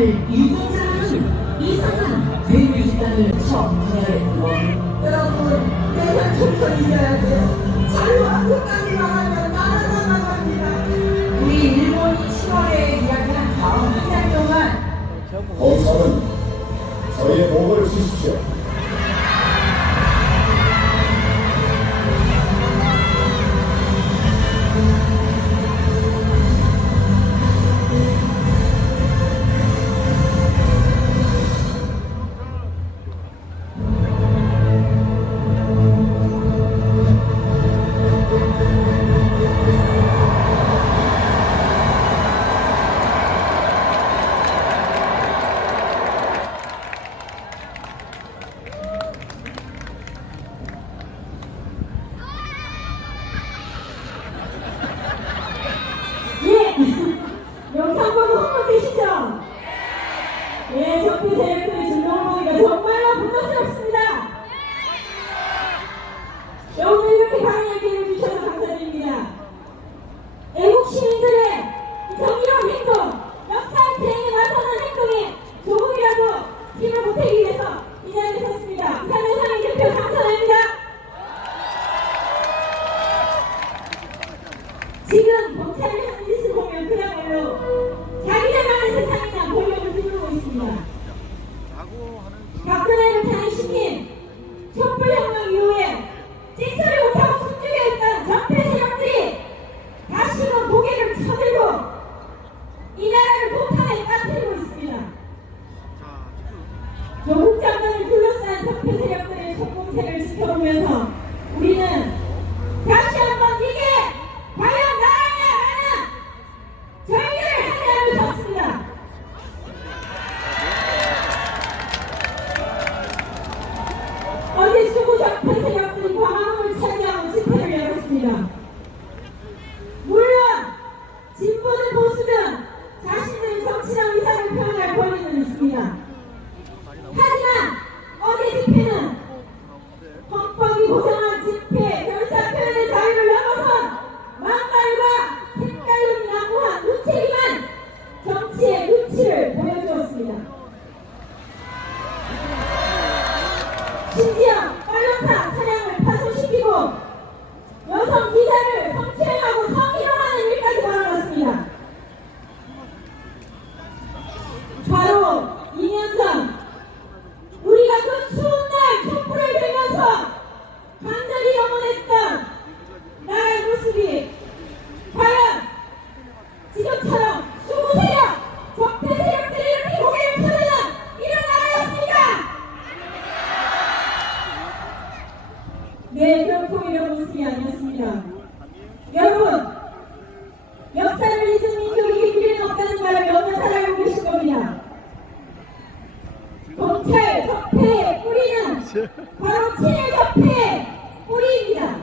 이승상 이승상 내일 기간을 정리했고 여러분 내년 총선 이겨야 돼요 자유한국당이 망하면 나라가 망합니다. 우리 일본이 7월에 이야기한 다음 한달 동안 대선은 저희의 목을 주십시오. Yes. 네, 결코 이런 모습이 아니었습니다. 여러분, 역사를 잊은 민족이 길이는 없다는 말을 너무 잘 알고 계실 겁니다. 검찰 적폐의 뿌리는 바로 친일 적폐의 뿌리입니다.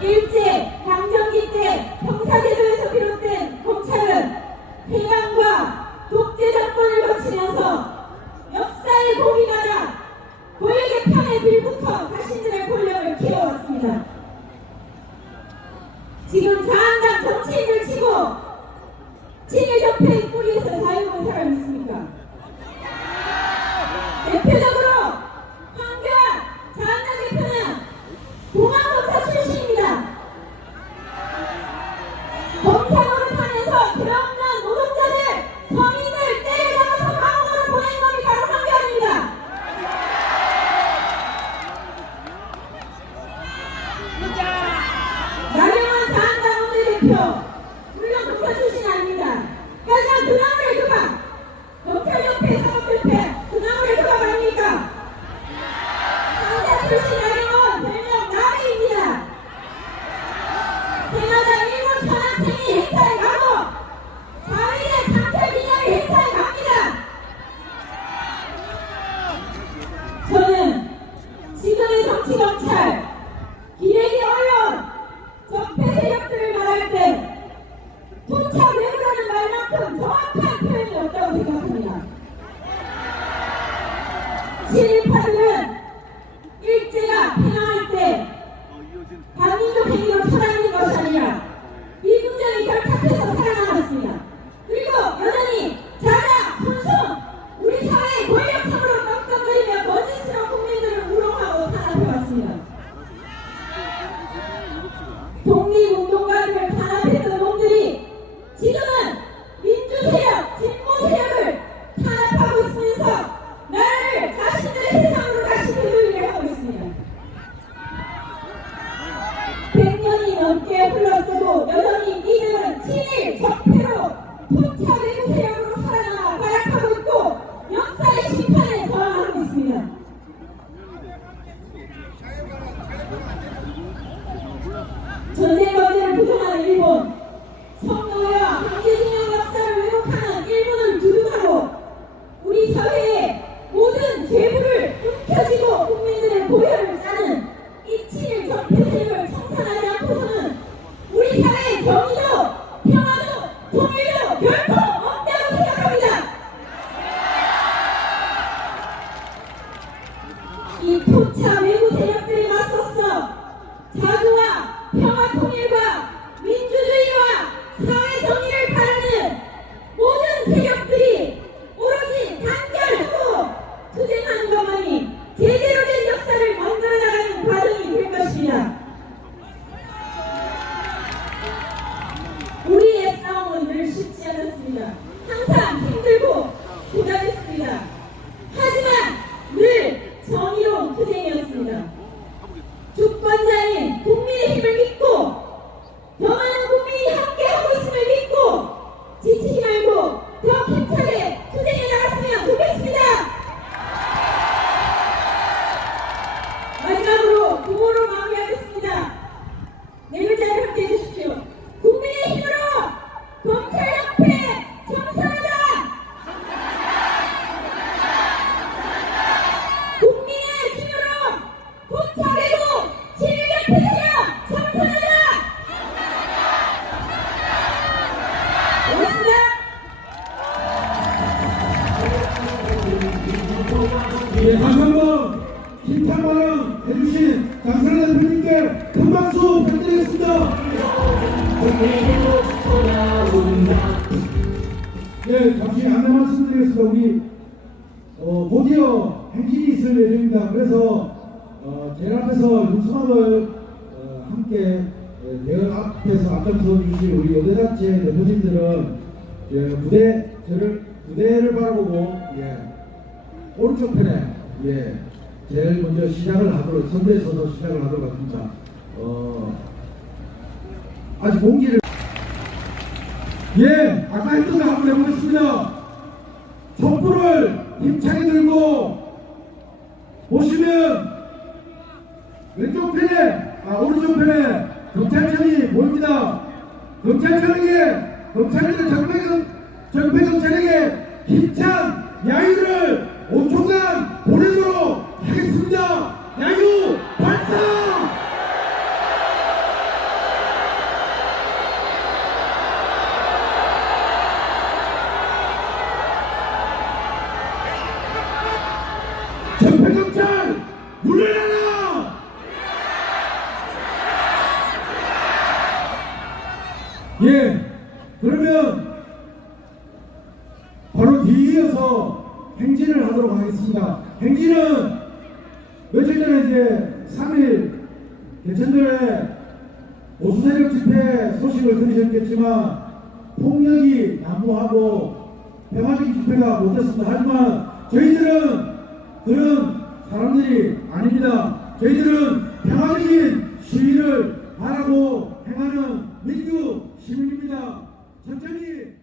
일제 강점기 때 형사제도에서 비롯 que não content. 네, 잠시 안내 말씀드리겠습니다. 우리 어, 곧이어 행진이 있을 예정입니다. 그래서 어, 제일 앞에서 윤수막을 어, 함께 예, 대응 앞에서 앞장서 주실 우리 여대단체 대표님들은 예, 무대 저를 무대를 바라보고 예, 오른쪽 편에 예 제일 먼저 시작을 하도록 선대에서도 시작을 하도록 하겠습니다. 어 아직 공기를 예 아까 했던 거 한번 해보겠습니다. 촛불을 힘차게 들고 보시면 왼쪽 편에 아 오른쪽 편에 경찰청이 보입니다. 경찰청에게 경찰들 정배 정배 경찰에게 힘찬 야유를 5초간 보내도록 하겠습니다. 야유 예, 그러면 바로 뒤이어서 행진을 하도록 하겠습니다. 행진은 며칠 전에 이제 3일 개천절에 보수세력 집회 소식을 들으셨겠지만 폭력이 난무하고 평화적인 집회가 못했습니다. 하지만 저희들은 그런 사람들이 아닙니다. 저희들은 평화적인 시위를 바라고 행하는 민주 시민입니다. 천천히